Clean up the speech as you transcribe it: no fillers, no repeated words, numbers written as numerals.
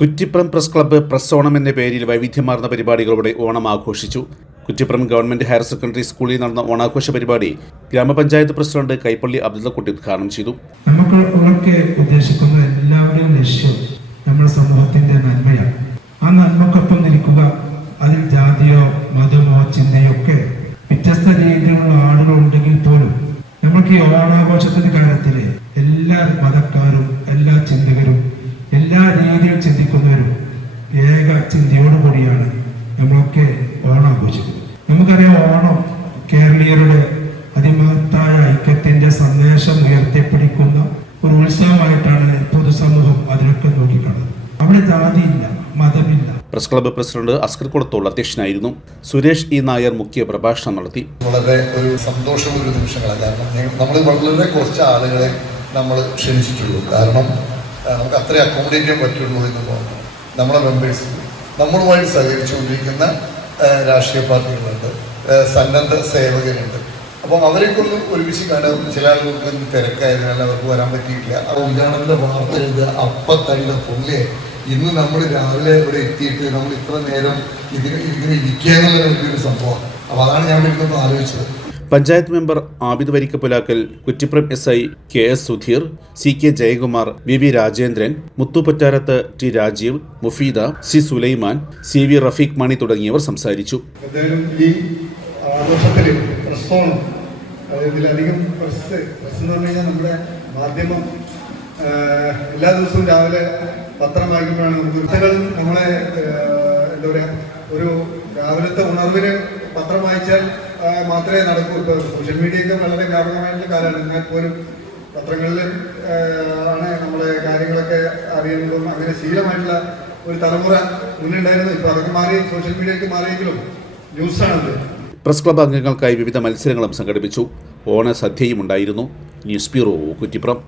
Kuttippuram press club press Onam എന്ന പേരിൽ വൈവിധ്യമാർന്ന പരിപാടികളോടെ ഓണം ആഘോഷിച്ചു. കുറ്റിപ്പുറം ഗവൺമെന്റ് ഹയർ സെക്കൻഡറി സ്കൂളിൽ നടന്ന ഓണാഘോഷ പരിപാടി ഗ്രാമപഞ്ചായത്ത് പ്രസിഡന്റ് കൈപ്പള്ളി അബ്ദുള്ളക്കുട്ടി ഉദ്ഘാടനം ചെയ്തു. നമുക്ക് ഉദ്ദേശിക്കുന്ന എല്ലാവരുടെയും ലക്ഷ്യം നമ്മുടെ സമൂഹത്തിന്റെ നന്മയാണ്. ആ നന്മക്കൊപ്പം നിൽക്കുക. അതിൽ ജാതിയോ മതമോ ചിന്തയോ ഒക്കെ വ്യത്യസ്ത രീതിയിലുള്ള ആളുകളുണ്ടെങ്കിൽ പോലും നമുക്ക് ഈ ഓണാഘോഷത്തിന്റെ കാര്യത്തിൽ എല്ലാ മതക്കാരും എല്ലാ ചിന്തകരും എല്ലാ രീതിയിൽ ചിന്തിക്കുന്നവരും ഏക ചിന്തയോടുകൂടിയാണ് നമ്മളൊക്കെ ഓണം ആഘോഷിക്കുന്നത്. നമുക്കറിയാം, ഓണം കേരളീയരുടെ അതിമഹത്തായ ഐക്യത്തിന്റെ സന്ദേശം ഉയർത്തിപ്പിടിക്കുന്ന ഒരു ഉത്സവമായിട്ടാണ് പൊതുസമൂഹം അതിലൊക്കെ നോക്കിക്കാണുന്നത്. അവിടെ ജാതിയില്ല, മതമില്ല. പ്രസ് ക്ലബ്ബ് പ്രസിഡന്റ് അസ്കർ കുളത്തോൾ അധ്യക്ഷനായിരുന്നു. സുരേഷ് ഇ നായർ മുഖ്യ പ്രഭാഷണം നടത്തി. വളരെ ഒരു സന്തോഷമുള്ള നിമിഷങ്ങളാണ്. കാരണം നമ്മൾ വളരെ കുറച്ച് ആളുകളെ നമ്മൾ ക്ഷണിച്ചിട്ടുള്ളൂ. കാരണം നമുക്ക് അത്ര അക്കോമഡേറ്റ് ചെയ്യാൻ പറ്റുള്ളൂ എന്ന് തോന്നുന്നു. നമ്മുടെ മെമ്പേഴ്സ്, നമ്മളുമായിട്ട് സഹകരിച്ചുകൊണ്ടിരിക്കുന്ന രാഷ്ട്രീയ പാർട്ടികളുണ്ട്, സന്നദ്ധ സേവകരുണ്ട്. അപ്പം അവരെക്കൊന്നും ഒരുമിച്ച് കാണാൻ ചില ആളുകൾക്ക് തിരക്കായതിനാൽ അവർക്ക് വരാൻ പറ്റിയിട്ടില്ല. ആ ഉദ്ഘാടനത്തിൻ്റെ വാർത്ത എഴുതുക അപ്പം തന്നെ പൊള്ളിയെ ഇന്ന് നമ്മൾ രാവിലെ ഇവിടെ എത്തിയിട്ട് നമ്മൾ ഇത്ര നേരം ഇങ്ങനെ ഇരിക്കുക എന്നുള്ളത് ഒരു സംഭവമാണ്. അപ്പോൾ അതാണ് ഞാൻ ഇവിടെ ആലോചിച്ചത്. Panchayat member Abid Varikkappulakkal, Kuttippuram S I KS Sudheer, CK Jayakumar, VV Rajendran, Muthuporattath T Rajeev, Mufeeda, C Sulaiman, CV Rafeeq Mani തുടങ്ങിയവർ സംസാരിച്ചു. ഈ ആഘോഷത്തിൽ പ്രസ്സോണം, ഇതിലധികം പ്രസ് എന്ന് പറഞ്ഞു കഴിഞ്ഞാൽ നമ്മുടെ മാധ്യമം എല്ലാ ദിവസവും രാവിലെ പത്രം വായിക്കുമ്പോഴാണ് നമുക്ക് വൃത്തകൾ നമ്മളെ എന്താ പറയുക, ഒരു രാവിലത്തെ ഉണർവിന് പത്രം വായിച്ചാൽ മാത്രമേ നടക്കൂ. ഇപ്പോൾ സോഷ്യൽ മീഡിയയൊക്കെ വളരെ വ്യാപകമായിട്ടുള്ള കാലമാണ്. എന്നാൽ പോലും പത്രങ്ങളിൽ ആണ് നമ്മളെ കാര്യങ്ങളൊക്കെ അറിയുന്നതും അങ്ങനെ ശീലമായിട്ടുള്ള ഒരു തലമുറ മുന്നുണ്ടായിരുന്നു. ഇപ്പോൾ അതൊക്കെ മാറി സോഷ്യൽ മീഡിയയ്ക്ക് മാറിയെങ്കിലും ന്യൂസാണത്. പ്രസ് ക്ലബ്ബ് അംഗങ്ങൾക്കായി വിവിധ മത്സരങ്ങളും സംഘടിപ്പിച്ചു. ഓണസദ്യയും ഉണ്ടായിരുന്നു. News bureau, Kuttippuram.